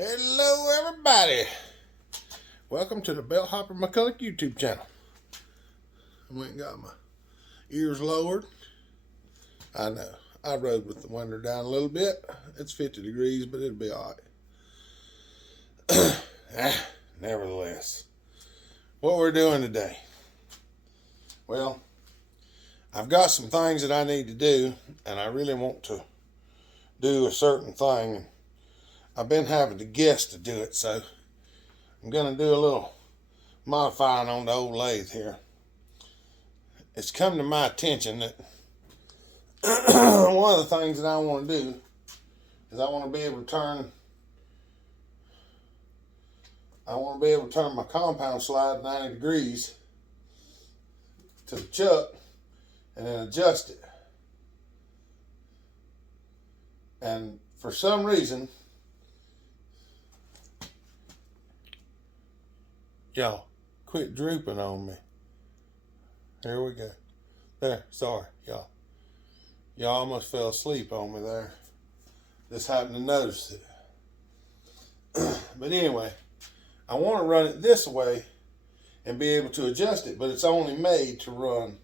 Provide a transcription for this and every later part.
Hello everybody. Welcome to the Bellhopper McCulloch YouTube channel. I went and got my ears lowered. I know, I rode with the window down a little bit. It's 50 degrees, but it'll be all right. Nevertheless, what we're doing today. Well, I've got some things that I need to do, and I really want to do a certain thing. I've been having to guess to do it, so I'm going to do a little modifying on the old lathe here. It's come to my attention that one of the things that I want to do is I want to be able to turn my compound slide 90 degrees to the chuck and then adjust it. And for some reason, y'all, quit drooping on me. Here we go. There, sorry, y'all. Y'all almost fell asleep on me there. Just happened to notice it. But anyway, I want to run it this way and be able to adjust it, but it's only made to run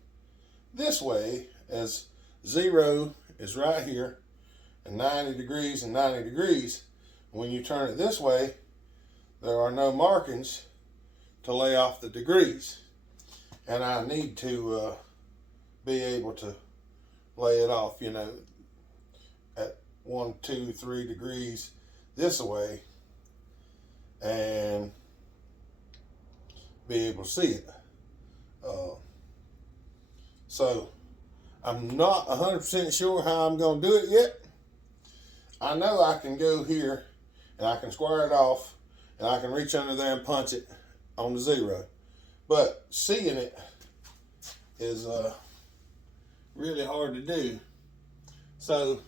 this way, as 0 is right here and 90 degrees and 90 degrees. When you turn it this way, there are no markings to lay off the degrees, and I need to be able to lay it off, you know, at 1, 2, 3 degrees this way and be able to see it. So I'm not 100% sure how I'm going to do it yet. I know I can go here and I can square it off and I can reach under there and punch it on the 0, but seeing it is really hard to do. So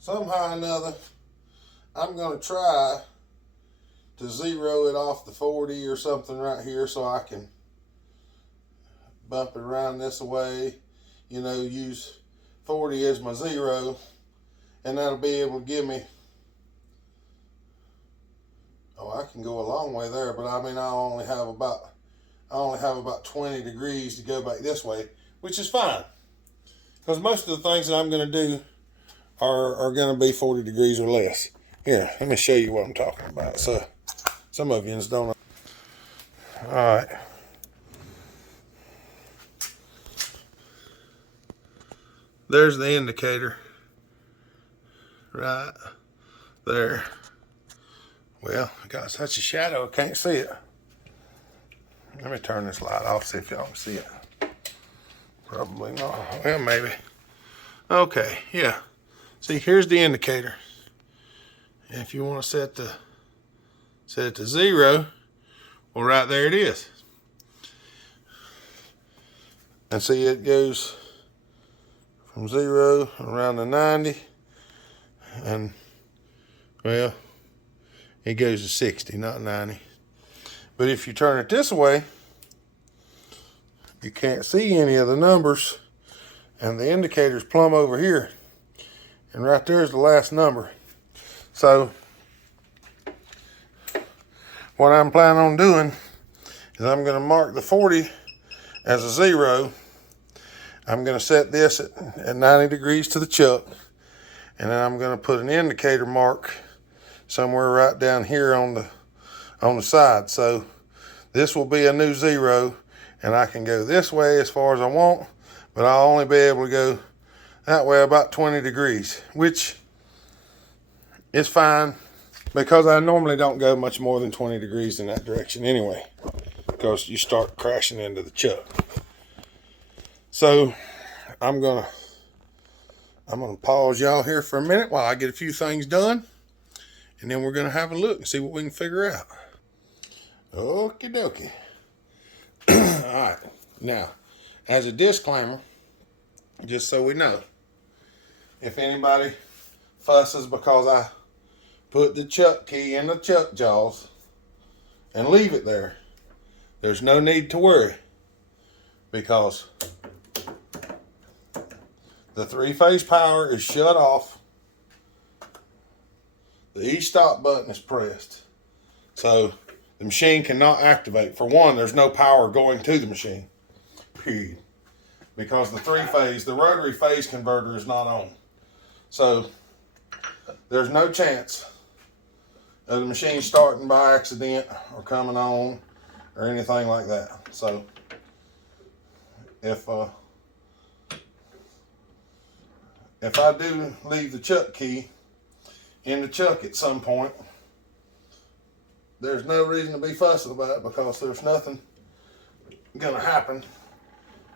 somehow or another, I'm going to try to 0 it off the 40 or something right here, so I can bump it around this way, you know, use 40 as my 0, and that'll be able to give me, I can go a long way there, but I mean, I only have about 20 degrees to go back this way, which is fine, because most of the things that I'm going to do are going to be 40 degrees or less. Here, let me show you what I'm talking about, so some of you don't know. All right. There's the indicator right there. Well, I got such a shadow I can't see it. Let me turn this light off, see if y'all can see it. Probably not. Well, maybe. Okay, yeah. See, here's the indicator. If you want to set it to 0, well, right there it is. And see, it goes from 0 around to 90, and well, it goes to 60, not 90. But if you turn it this way, you can't see any of the numbers, and the indicator's plumb over here, and right there's the last number. So what I'm planning on doing is I'm going to mark the 40 as a 0. I'm going to set this at 90 degrees to the chuck, and then I'm going to put an indicator mark somewhere right down here on the side. So this will be a new 0, and I can go this way as far as I want, but I'll only be able to go that way about 20 degrees, which is fine, because I normally don't go much more than 20 degrees in that direction anyway, because you start crashing into the chuck. So I'm gonna pause y'all here for a minute while I get a few things done, and then we're gonna have a look and see what we can figure out. Okie dokie. All right, now, as a disclaimer, just so we know, if anybody fusses because I put the chuck key in the chuck jaws and leave it there, there's no need to worry, because the 3-phase power is shut off. the e-stop button is pressed. So the machine cannot activate. For one, there's no power going to the machine, period. Because the three-phase, the rotary phase converter is not on. So there's no chance of the machine starting by accident or coming on or anything like that. So if I do leave the chuck key in the chuck at some point, there's no reason to be fussing about it, because there's nothing gonna happen,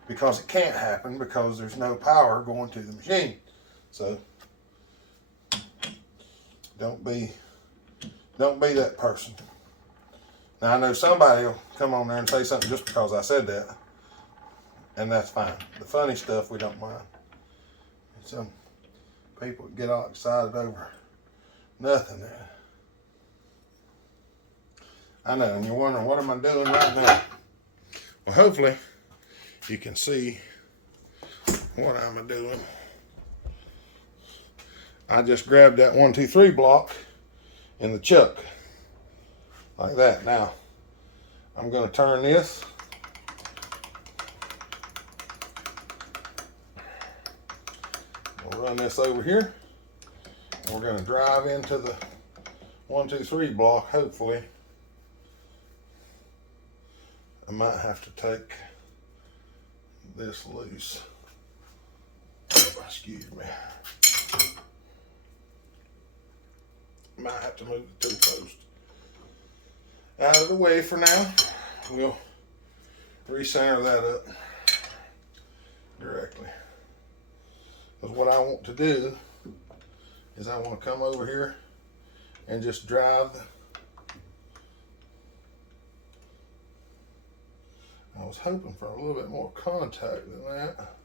because it can't happen because there's no power going to the machine. So don't be that person. Now I know somebody will come on there and say something just because I said that, and that's fine. The funny stuff we don't mind. Some people get all excited over nothing. I know, and you're wondering, what am I doing right now? Well, hopefully you can see what I'm doing. I just grabbed that 1, 2, 3 block in the chuck like that. Now I'm going to turn this. We'll run this over here, and we're going to drive into the 1, 2, 3 block. Hopefully, I might have to take this loose. Excuse me. Might have to move the 2 posts out of the way for now. We'll recenter that up directly. Because what I want to do is I want to come over here and just drive I was hoping for a little bit more contact than that.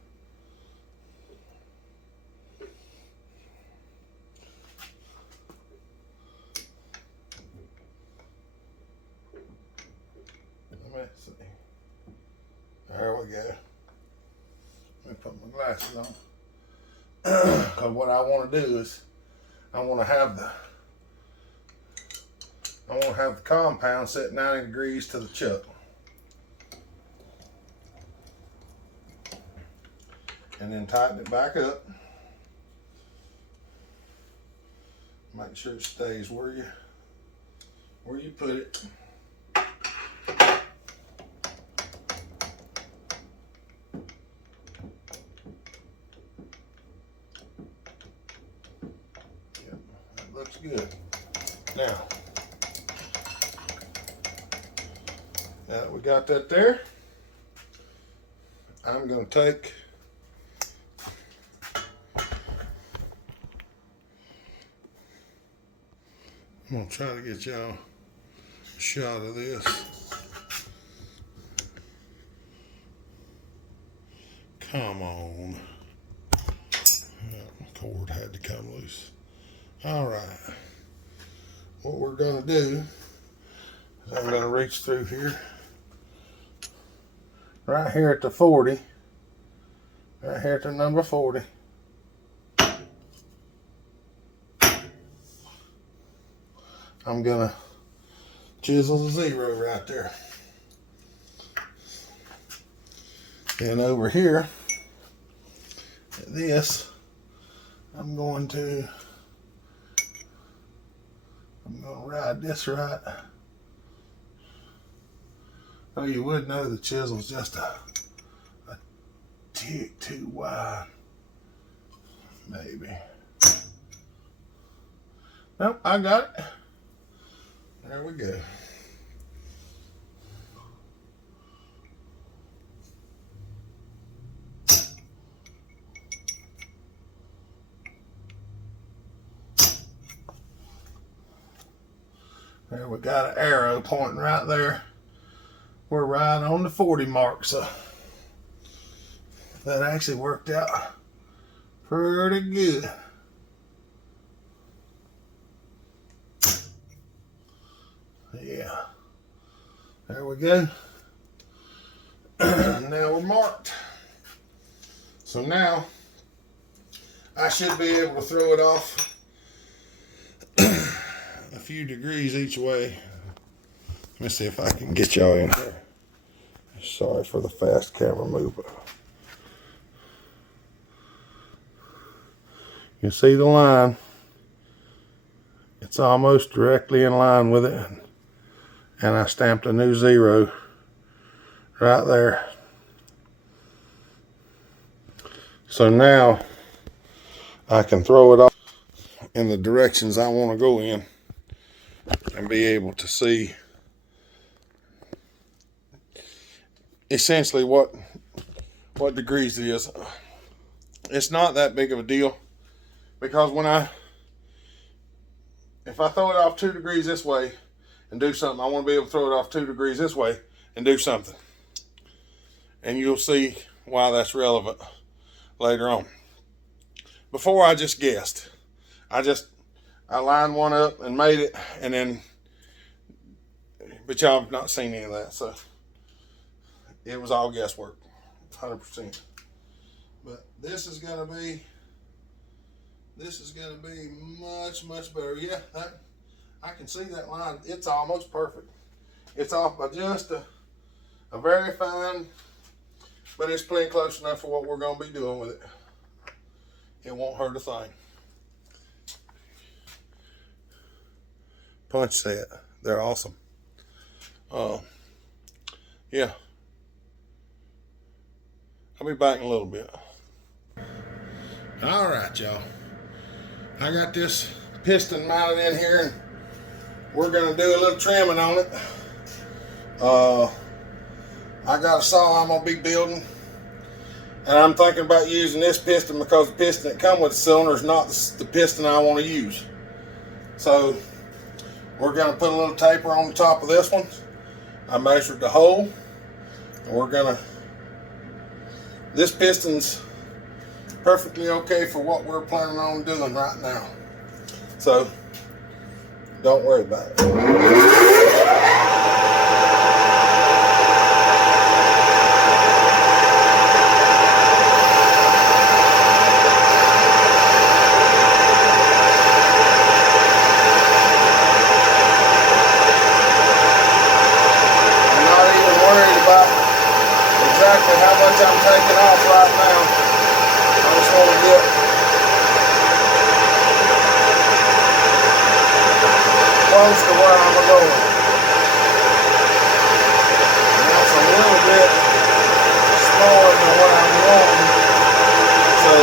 Let me see. There we go. Let me put my glasses on. Because what I want to do is I want to have the compound set 90 degrees to the chuck. And then tighten it back up. Make sure it stays where you put it. Yep, that looks good. Now that we got that there, I'm going to take I'm going to try to get y'all a shot of this. Come on. Yeah, the cord had to come loose. All right. What we're going to do is I'm going to reach through here. Right here at the 40. Right here at the number 40. I'm gonna chisel the 0 right there. And over here at this, I'm going to ride this right. Oh, you would know the chisel's just a tick too wide. Maybe. Nope, I got it. There we go. There we got an arrow pointing right there. We're right on the 40 mark, so that actually worked out pretty good. Yeah, there we go. Now we're marked. So now I should be able to throw it off few degrees each way. Let me see if I can get y'all in here. Sorry for the fast camera move. You see the line. It's almost directly in line with it. And I stamped a new 0 right there. So now I can throw it off in the directions I want to go in and be able to see essentially what degrees it is. It's not that big of a deal, because if I throw it off 2 degrees this way and do something, I want to be able to throw it off 2 degrees this way and do something. And you'll see why that's relevant later on. Before I just guessed. I lined one up and made it, and then, but y'all have not seen any of that, so it was all guesswork, 100%. But this is gonna be much, much better. Yeah, I can see that line. It's almost perfect. It's off by just a very fine, but it's plenty close enough for what we're gonna be doing with it. It won't hurt a thing. Punch set. They're awesome. Yeah. I'll be back in a little bit. All right, y'all. I got this piston mounted in here, and we're gonna do a little trimming on it. I got a saw I'm gonna be building, and I'm thinking about using this piston because the piston that comes with the cylinder is not the piston I want to use. So we're gonna put a little taper on the top of this one. I measured the hole, and this piston's perfectly okay for what we're planning on doing right now. So don't worry about it. How much I'm taking off right now. I just want to get close to where I'm going. And that's a little bit smaller than what I'm wanting. So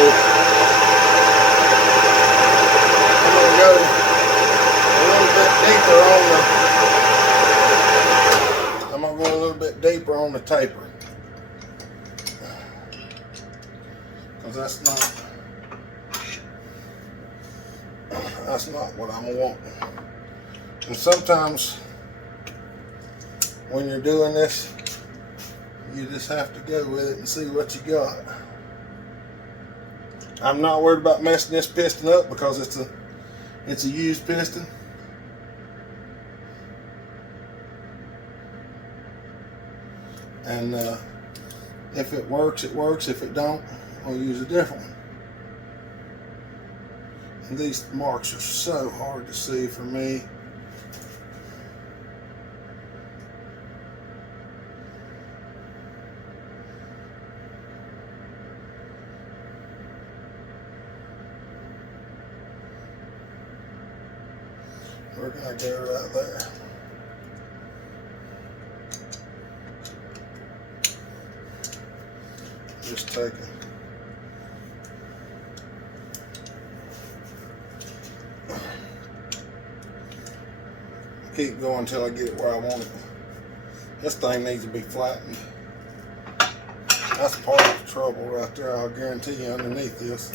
I'm going to go a little bit deeper on the taper. That's not what I'm wanting. And sometimes when you're doing this, you just have to go with it and see what you got. I'm not worried about messing this piston up because it's a used piston. And if it works, it works. If it don't, we'll use a different one. And these marks are so hard to see for me. We're gonna go right there. Just take it. Keep going until I get it where I want it. This thing needs to be flattened. That's part of the trouble right there, I'll guarantee you, underneath this.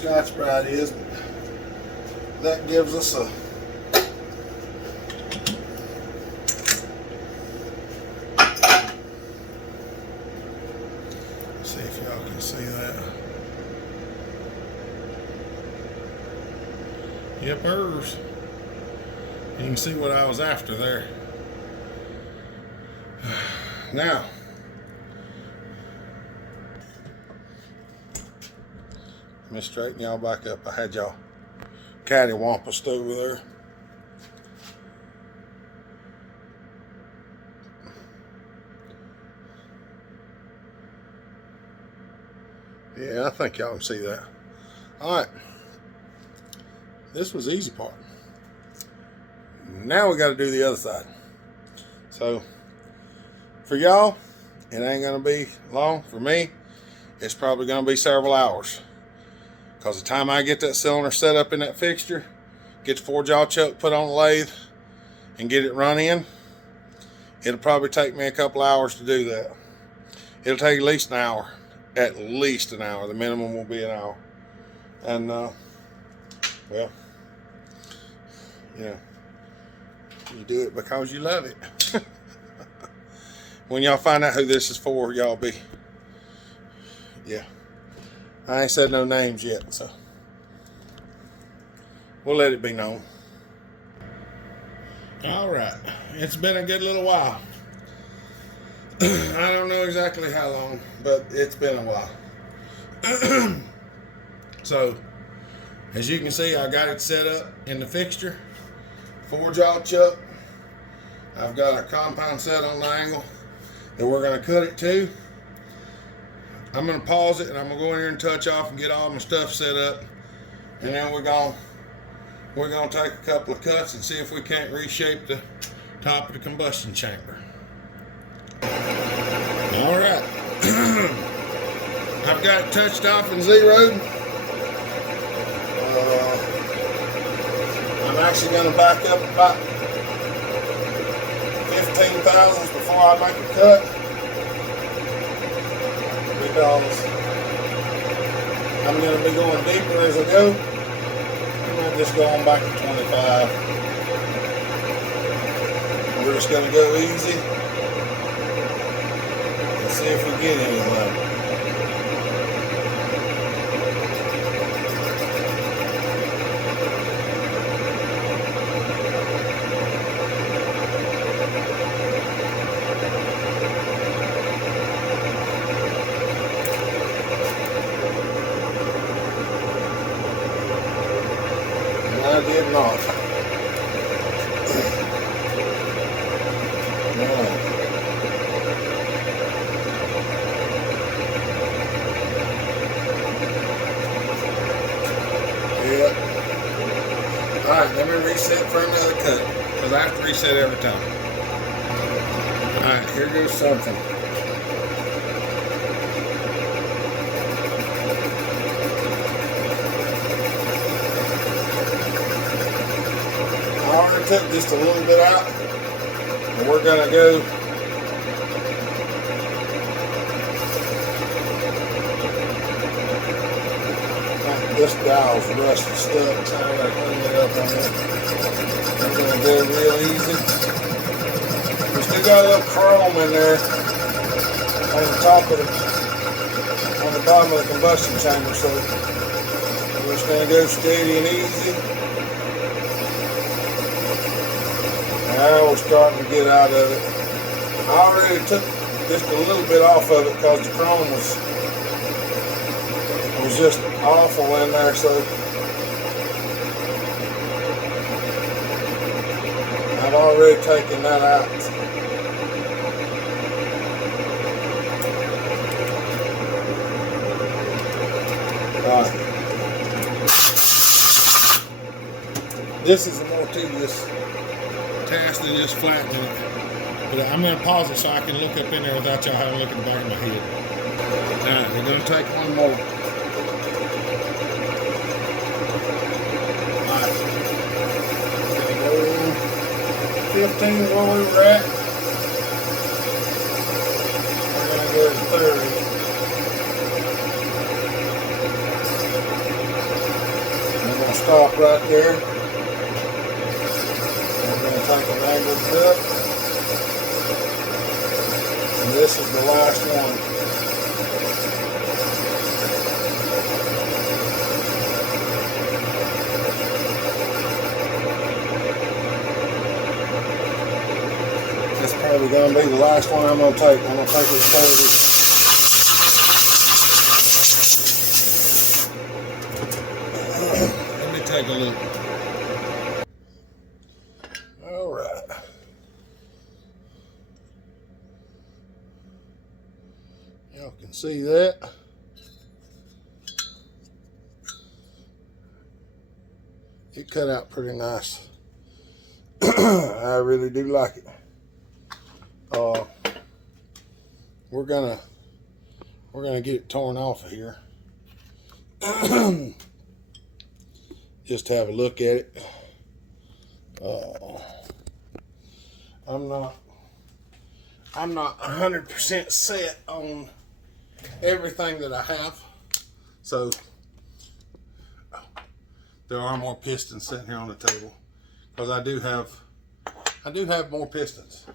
Scotch Brite is. That gives us a see if y'all can see that. Yepers. You can see what I was after there. Now, let me straighten y'all back up. I had y'all cattywampus over there. Yeah, I think y'all can see that. All right. This was the easy part. Now we got to do the other side. So, for y'all, it ain't going to be long. For me, it's probably going to be several hours. Because the time I get that cylinder set up in that fixture, get the 4-jaw chuck put on the lathe, and get it run in, it'll probably take me a couple hours to do that. It'll take at least an hour. At least an hour. The minimum will be an hour. And, well, you know, you do it because you love it. When y'all find out who this is for, y'all be, yeah. I ain't said no names yet, so we'll let it be known. All right. It's been a good little while. I don't know exactly how long, but it's been a while. So, as you can see, I got it set up in the fixture. 4-jaw chuck. I've got a compound set on the angle that we're going to cut it to. I'm going to pause it and I'm going to go in here and touch off and get all my stuff set up. And then we're going to take a couple of cuts and see if we can't reshape the top of the combustion chamber. All right. I've got it touched off and zeroed. I'm actually going to back up about 15 thousandths before I make a cut, because I'm going to be going deeper as I go. I'm going to just go on back to 25. We're just going to go easy and see if we get anything. I did not. No. Yeah. Alright, let me reset for another cut, because I have to reset every time. Alright, here goes something. I already took just a little bit out, and we're going to go this dial's rusty stuck, so I gotta clean it up on it. I'm going to go real easy. We still got a little chrome in there on the top of on the bottom of the combustion chamber, so we're just going to go steady and easy. Now we're starting to get out of it. I already took just a little bit off of it because the chrome was just awful in there, so I've already taken that out. Right. This is a more tedious task than just flattening it. But I'm going to pause it so I can look up in there without y'all having to look at the back of my head. Alright, we're going to take one more. Alright. We're going to go 15 where we were at. We're going to go to 30. right there. I'm going to take an angled cut. And this is the last one. This is probably going to be the last one I'm going to take. I'm going to take it further. Let me take a look. All right. Y'all can see that. It cut out pretty nice. I really do like it. We're gonna get it torn off of here. Just have a look at it. I'm not 100% set on everything that I have, so there are more pistons sitting here on the table because I do have more pistons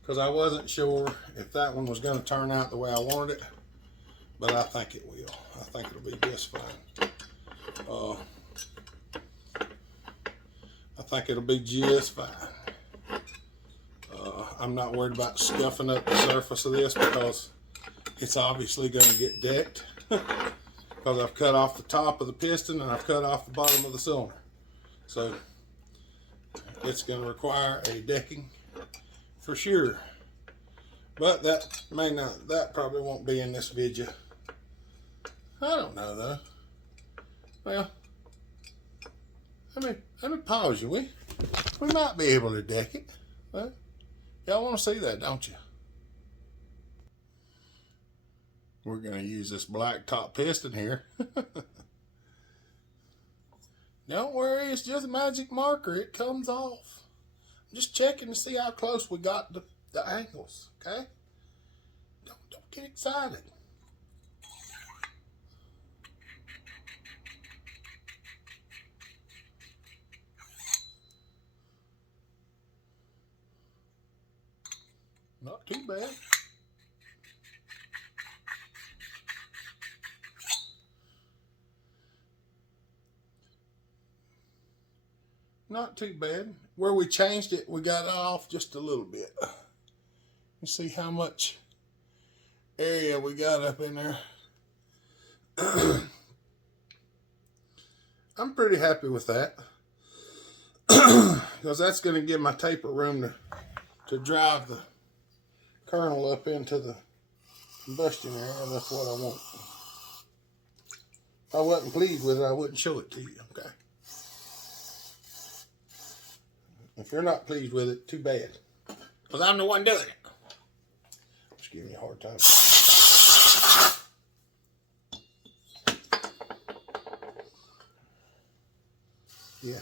because I wasn't sure if that one was going to turn out the way I wanted it, but I think it will. I think it'll be just fine. I think it'll be just fine. I'm not worried about scuffing up the surface of this because it's obviously going to get decked because I've cut off the top of the piston and I've cut off the bottom of the cylinder. So it's going to require a decking for sure. But that probably won't be in this video. I don't know though. Well, let me pause you. We might be able to deck it. Well, y'all want to see that, don't you? We're going to use this black top piston here. Don't worry, it's just a magic marker. It comes off. I'm just checking to see how close we got the angles, okay? Don't get excited. Not too bad. Not too bad. Where we changed it, we got it off just a little bit. You see how much area we got up in there. I'm pretty happy with that because that's going to give my taper room to drive the kernel up into the combustion area, and that's what I want. If I wasn't pleased with it, I wouldn't show it to you, okay? If you're not pleased with it, too bad. Because I'm the one doing it. Just giving you a hard time. Yeah.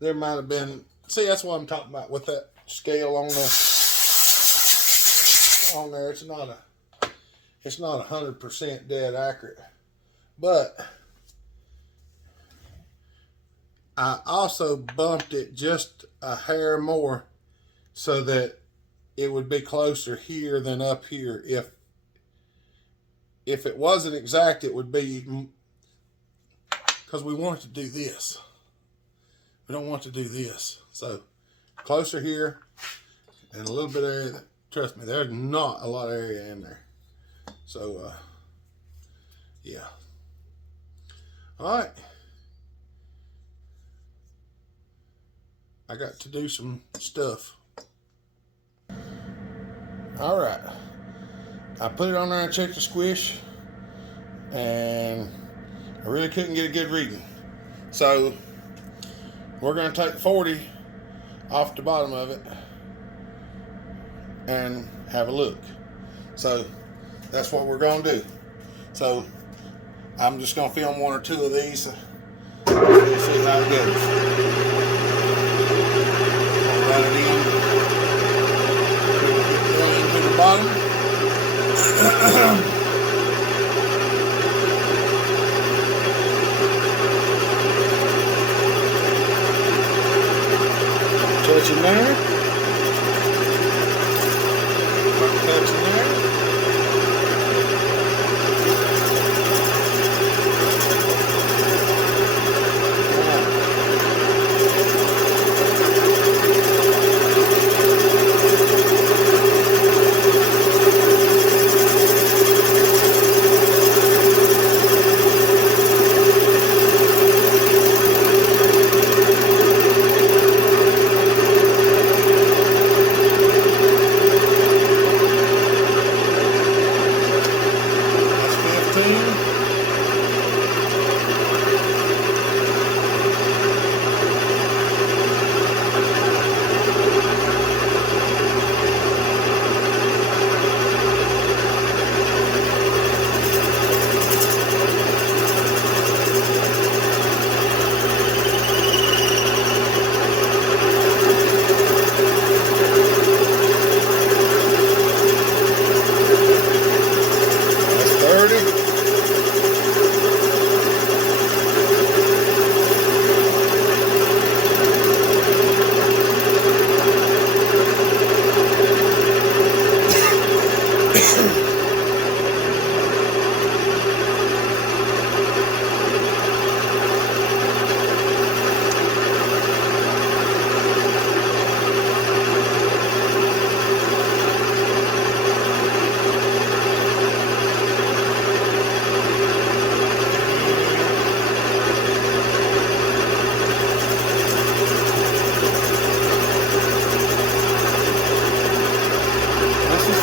There might have been, see, that's what I'm talking about with that scale on there. It's not 100% dead accurate. But I also bumped it just a hair more so that it would be closer here than up here. If it wasn't exact, it would be, because we want it to do this. We don't want to do this. So closer here and a little bit of area. Trust me, there's not a lot of area in there. So, yeah. All right. I got to do some stuff. All right. I put it on there and checked the squish, and I really couldn't get a good reading. So we're going to take 40 off the bottom of it and have a look. So that's what we're going to do. So I'm just going to film one or two of these and see how it goes. Run it into the bottom.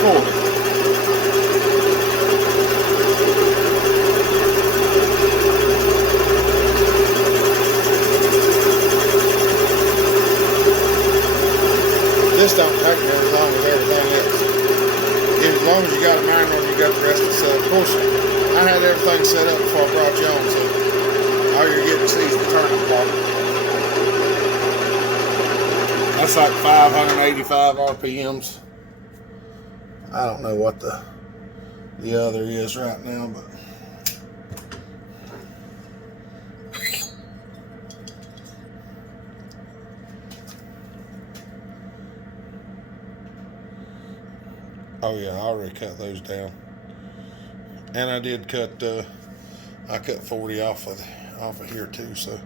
40. This don't take me as long as everything else. As long as you got a manual, you got the rest of the stuff. Of course, I had everything set up before I brought you on, so all you're getting to see is the turning part. That's like 585 RPMs. I don't know what the other is right now, but oh yeah, I already cut those down, and I did cut. I cut 40 off of here too. So,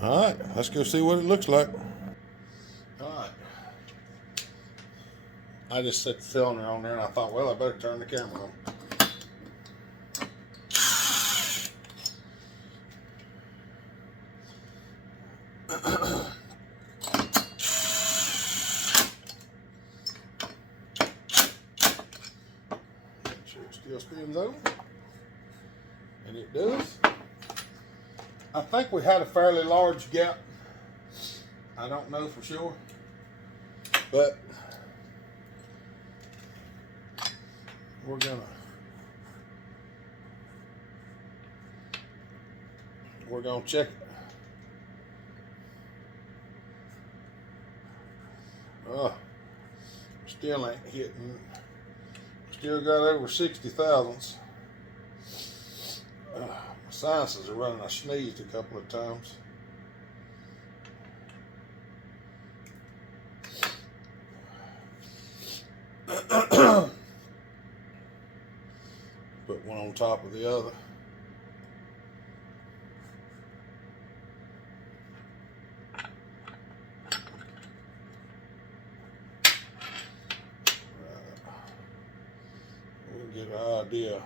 all right, let's go see what it looks like. All right, I just set the cylinder on there, and I thought, well, I better turn the camera on. Still spins over, and it does. I think we had a fairly large gap. I don't know for sure, but we're gonna check it. Oh, still ain't hitting. Still got over 60 thousandths. My sinuses are running. I sneezed a couple of times. Put one on top of the other. Get an idea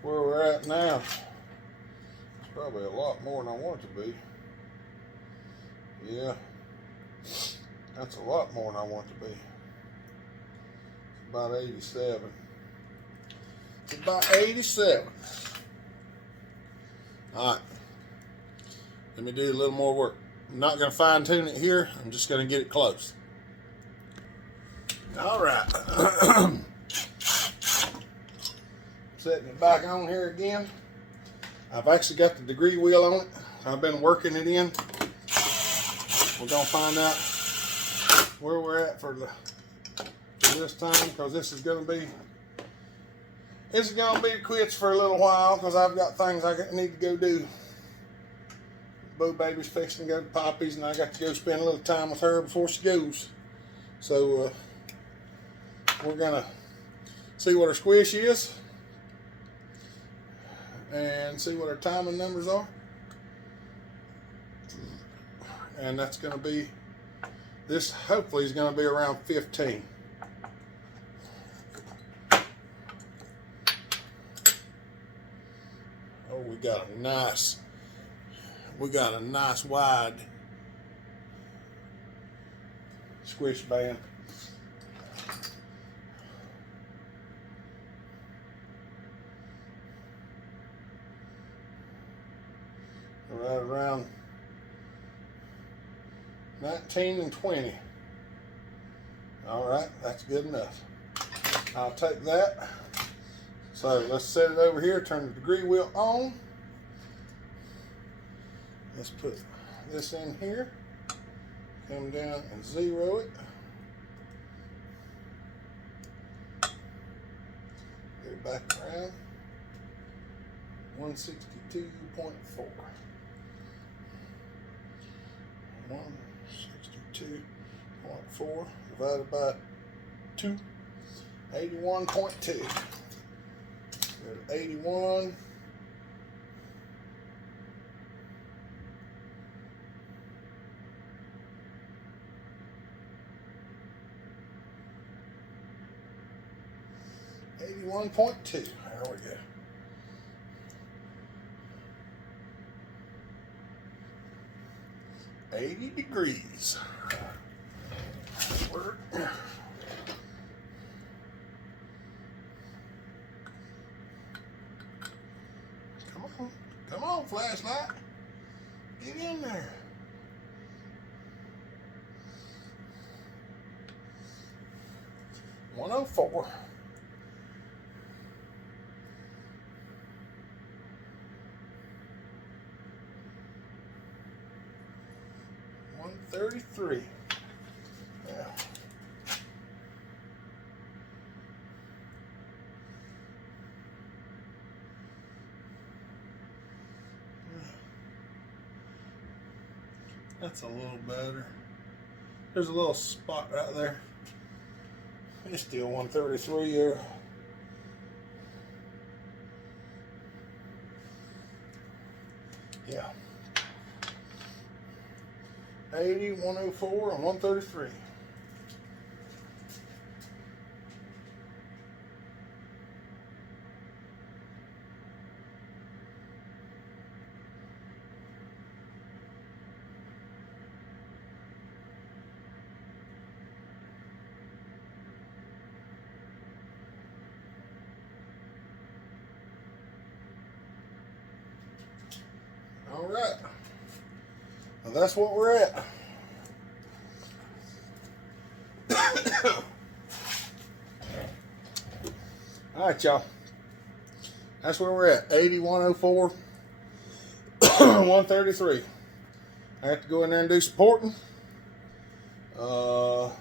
where we're at now. It's probably a lot more than I want it to be. Yeah, that's a lot more than I want it to be. It's about 87. It's about 87. All right, let me do a little more work. I'm not going to fine tune it here. I'm just going to get it close. All right. Setting it back on here again. I've actually got the degree wheel on it. I've been working it in. We're gonna find out where we're at for this time, because this is gonna be quits for a little while, because I've got things I need to go do. Bo baby's fixing to go to Poppy's, and I got to go spend a little time with her before she goes. So we're gonna see what her squish is, and see what our timing numbers are. And that's going to be, this hopefully is going to be around 15. Oh, we got a nice wide squish band. Right around 19 and 20. All right, that's good enough. I'll take that. So let's set it over here, turn the degree wheel on. Let's put this in here, come down and zero it. Go back around, 162.4. 162.4 divided by 2, 81.2. Go to 81. .2. There we go. .80 degrees. Work. flashlight. Get in there. $104. $133. Yeah. That's a little better. There's a little spot right there. It's still 133 here. Yeah. 80, 104, and 133. All right. Now that's what we're at. All right, y'all. That's where we're at. 80, 104, 133. I have to go in there and do supporting. And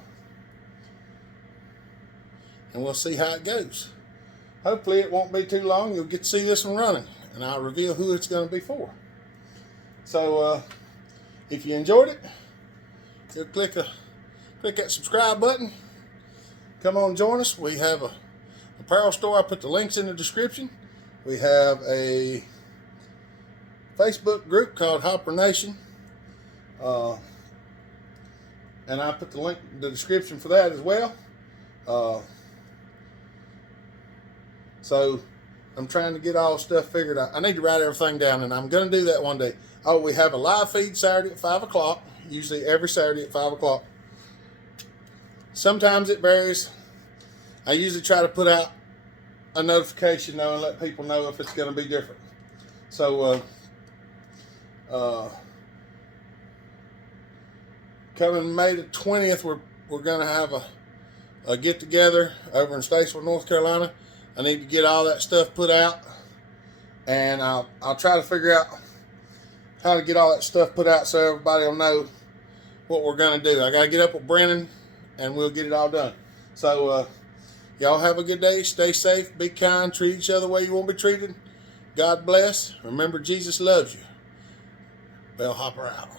we'll see how it goes. Hopefully it won't be too long. You'll get to see this one running, and I'll reveal who it's going to be for. So if you enjoyed it, you'll click that subscribe button. Come on, join us. We have a apparel store. I put the links in the description. We have a Facebook group called Hopper Nation, and I put the link in the description for that as well. So I'm trying to get all stuff figured out. I need to write everything down, and I'm going to do that one day. Oh, we have a live feed Saturday at 5 o'clock, usually every Saturday at 5 o'clock. Sometimes it varies. I usually try to put out a notification though and let people know if it's going to be different. So coming May the 20th, we're going to have a get together over in Statesville, North Carolina. I need to get all that stuff put out, and I'll try to figure out how to get all that stuff put out so everybody will know what we're going to do. I got to get up with Brennan, and we'll get it all done. So y'all have a good day. Stay safe. Be kind. Treat each other the way you want to be treated. God bless. Remember, Jesus loves you. Bell Hopper out.